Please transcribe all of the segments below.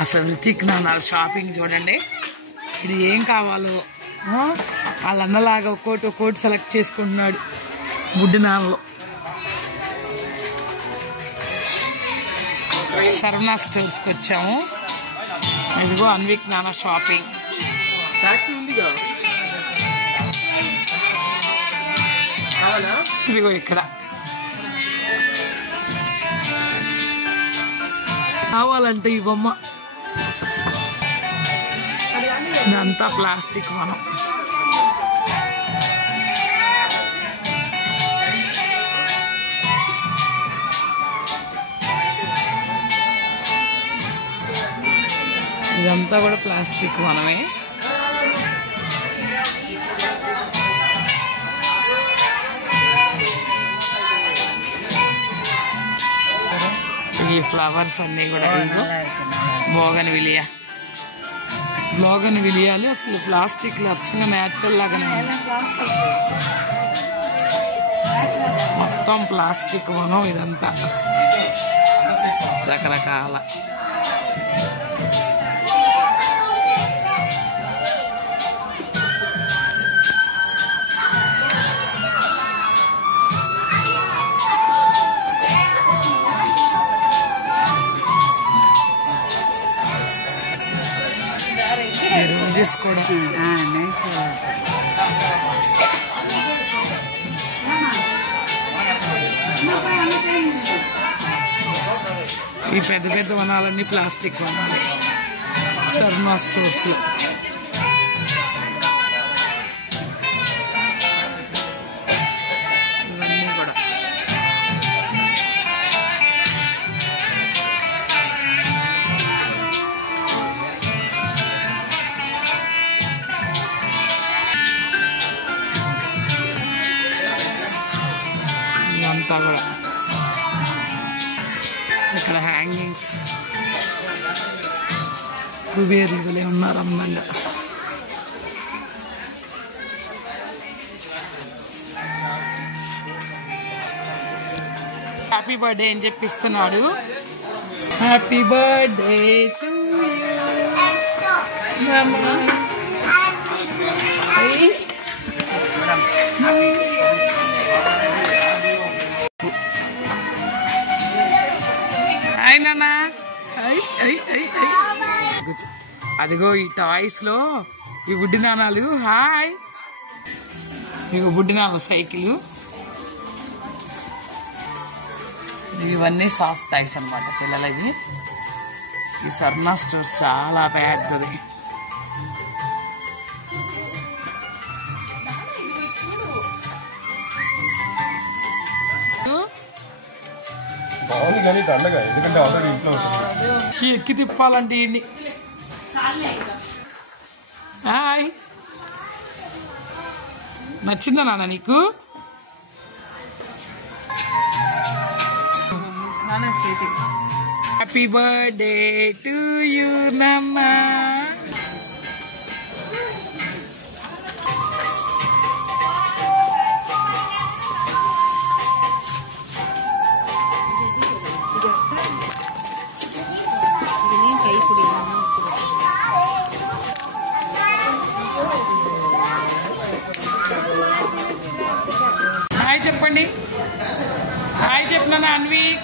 అసలు రితిక్ నాన్న షాపింగ్ చూడండి. ఇది ఏం కావాలో వాళ్ళ అన్నలాగా ఒక్కోటి సెలెక్ట్ చేసుకుంటున్నాడు. బుడ్డి నాన్నలో సర్వనా స్టోర్స్కి వచ్చాము. ఇదిగో అన్విక్ నాన్న షాపింగ్. ఇదిగో ఇక్కడ కావాలంటే ఈ బొమ్మ ఇదంతా ప్లాస్టిక్. మనం ఇదంతా కూడా ప్లాస్టిక్ మనమే. ఈ ఫ్లవర్స్ అన్నీ కూడా బోగన్ విలియాలు అసలు ప్లాస్టిక్ అచ్చంగా న్యాచురల్ లాగానే మొత్తం ప్లాస్టిక్ మనం. ఇదంతా రకరకాల రోజెస్ కూడా. ఈ పెద్ద పెద్ద వనాలన్నీ ప్లాస్టిక్ వనాలు. సర్వనా స్టోర్స్ ఇవన్నీ కూడా. ఇదంతా కూడా ఇక్కడ హ్యాంగింగ్స్. కుబేర్లు ఇదిలే ఉన్నారు అమ్మల్లో. హ్యాపీ బర్త్డే అని చెప్పిస్తున్నాడు. హ్యాపీ బర్త్డే టు అదిగో ఈ టాయ్స్ లో ఈ బుడ్డి నాణాలు. హాయ్, ఇవి బుడ్డి నాన్న సైకిల్. ఇవన్నీ సాఫ్ట్ టాయ్స్ అన్నమాట పిల్లలకి. ఈ సర్వనా స్టోర్స్ చాలా పెద్దది. ఎక్కి తిప్పాలంటే హాయ్, నచ్చిందా నాన్న నీకు? హ్యాపీ బర్త్డే టు యూ నాన్న. హాయ్ చెప్పండి. హాయ్ చెప్పినా అన్విక్.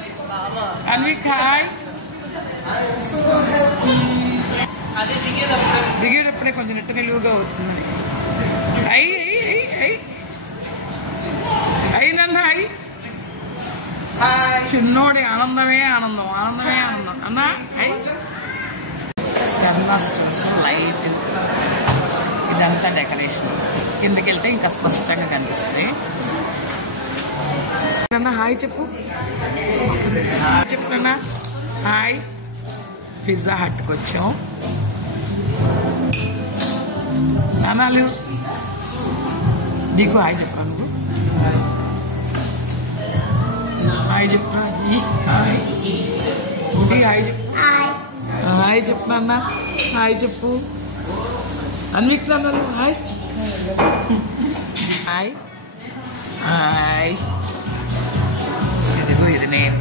అన్విక్ హాయ్. దిగేటప్పుడే కొంచెం నెట్టు నిలువుగా అవుతుంది. అయిందన్న హాయ్. చిన్నోడి ఆనందమే ఆనందం, ఆనందమే ఆనందం అన్నా. సర్వనా స్టోర్స్ లైట్ ఇదంతా డెకరేషన్. కిందకి వెళ్తే ఇంకా స్పష్టంగా కనిపిస్తుంది. హాయ్ చెప్పు. చెప్పున్నా హాయ్. పిజ్జా హట్కి వచ్చాం. నానాలు నీకు హాయ్ చెప్పాను. హాయ్ చెప్పు. హాయ్ హాయ్ చెప్పు. హాయ్ చెప్పు నాన్న. హాయ్ చెప్పు. అన్విక్ నాన్నలు హాయ్. Hi hi. ఇది నేను